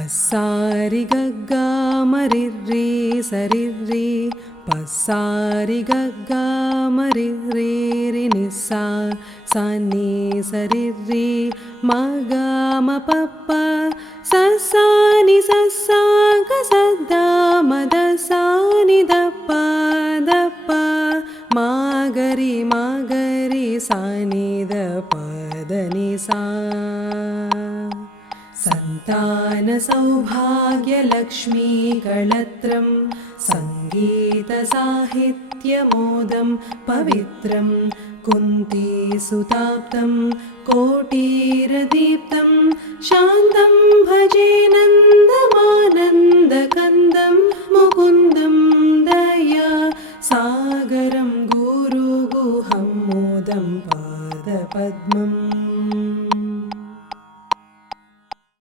पस्सारि गग्गा मरिर्री सरिर्री पस्सारि गग्गा मरिर्री निस्सा सानि सरिर्री मगा मपप्पा सस्सानि सस्सा गसद्दा मदसानि दप्पा दप्पा मागरि मागरि सानि दपदनि सा सन्तानसौभाग्यलक्ष्मीकळत्रं सङ्गीतसाहित्यमोदं पवित्रं कुन्तीसुताप्तं कोटीरदीप्तं शान्तं भजे